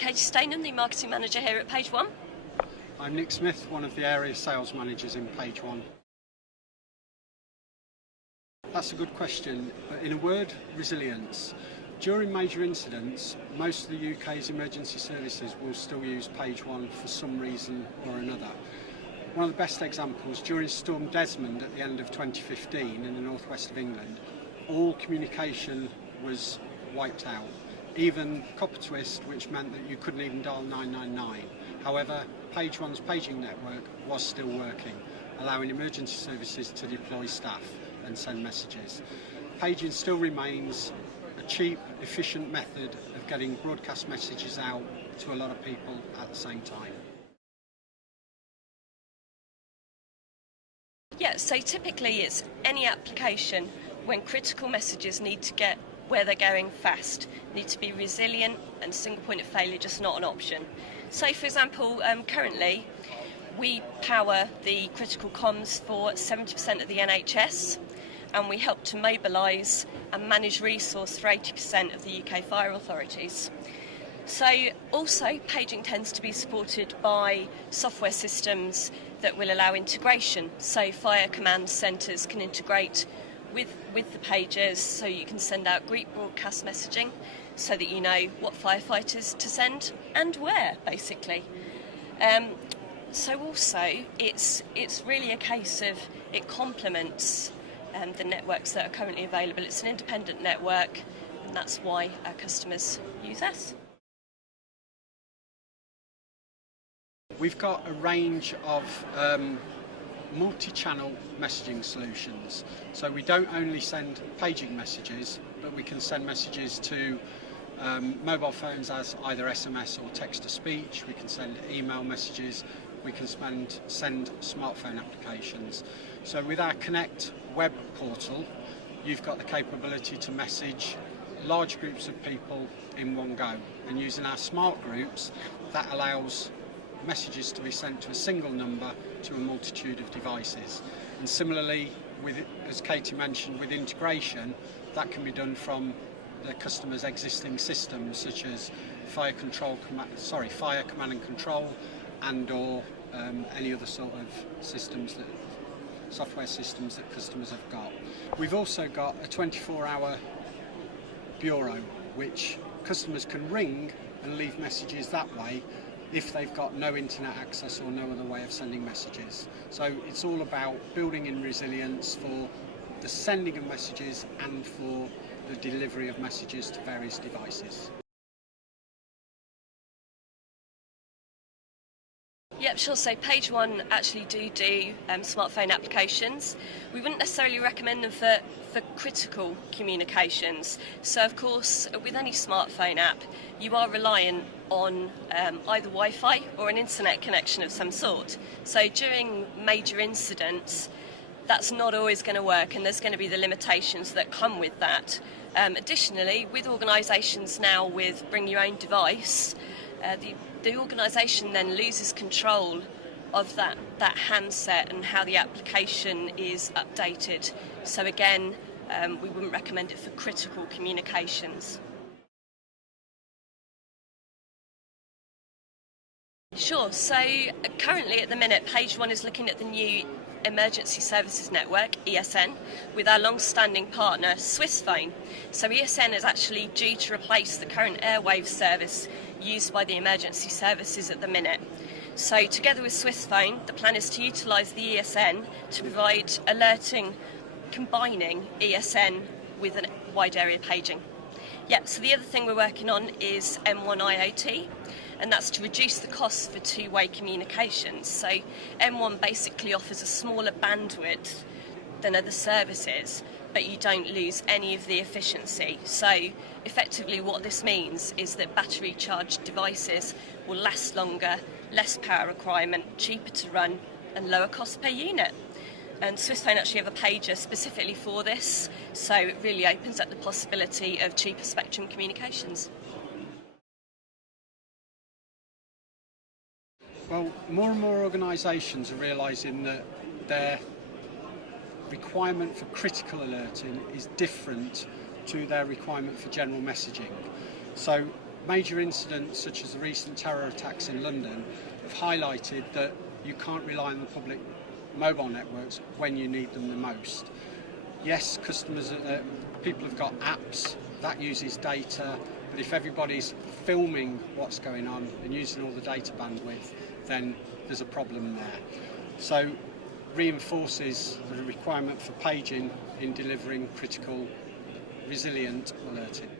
Katie Stainham, the Marketing Manager here at PageOne. I'm Nick Smith, one of the area sales managers in PageOne. That's a good question, but in a word, resilience. During major incidents, most of the UK's emergency services will still use PageOne for some reason or another. One of the best examples, during Storm Desmond at the end of 2015 in the northwest of England, all communication was wiped out. Even copper twist, which meant that you couldn't even dial 999. However, PageOne's paging network was still working, allowing emergency services to deploy staff and send messages. Paging still remains a cheap, efficient method of getting broadcast messages out to a lot of people at the same time. Yeah, so typically it's any application when critical messages need to get where they're going fast, need to be resilient, and single point of failure just not an option. So for example, currently we power the critical comms for 70% of the NHS, and we help to mobilise and manage resource for 80% of the UK fire authorities. So also paging tends to be supported by software systems that will allow integration. So fire command centres can integrate with the pages, so you can send out group broadcast messaging so that you know what firefighters to send and where, basically. So also it's really a case of it complements the networks that are currently available. It's an independent network, and that's why our customers use us. We've got a range of multi-channel messaging solutions. So we don't only send paging messages, but we can send messages to mobile phones as either SMS or text-to-speech. We can send email messages. We can send smartphone applications. So with our Connect web portal, you've got the capability to message large groups of people in one go. And using our smart groups, that allows messages to be sent to a single number to a multitude of devices. And similarly, as Katie mentioned, with integration, that can be done from the customer's existing systems, such as fire command and control, and/or any other sort of software systems that customers have got. We've also got a 24-hour bureau, which customers can ring and leave messages that way if they've got no internet access or no other way of sending messages. So it's all about building in resilience for the sending of messages and for the delivery of messages to various devices. Yep, sure. So PageOne actually do smartphone applications. We wouldn't necessarily recommend them for critical communications. So of course, with any smartphone app, you are reliant on either Wi-Fi or an internet connection of some sort. So during major incidents, that's not always going to work, and there's going to be the limitations that come with that. Additionally, with organisations now with bring your own device, the organisation then loses control of that handset and how the application is updated. So again, we wouldn't recommend it for critical communications. Sure, so currently at the minute PageOne is looking at the new Emergency Services Network, ESN, with our long-standing partner Swissphone. So ESN is actually due to replace the current airwave service used by the emergency services at the minute. So together with Swissphone, the plan is to utilise the ESN to provide alerting, combining ESN with a wide area paging. Yeah, so the other thing we're working on is M1 IoT, and that's to reduce the costs for two-way communications. So M1 basically offers a smaller bandwidth than other services, but you don't lose any of the efficiency. So effectively what this means is that battery charged devices will last longer, less power requirement, cheaper to run, and lower cost per unit. And Swissphone actually have a pager specifically for this, so it really opens up the possibility of cheaper spectrum communications. Well, more and more organisations are realising that their requirement for critical alerting is different to their requirement for general messaging. So Major incidents such as the recent terror attacks in London have highlighted that you can't rely on the public mobile networks when you need them the most. Yes, people have got apps, that uses data, but if everybody's filming what's going on and using all the data bandwidth, then there's a problem there. So reinforces the requirement for paging in delivering critical, resilient alerting.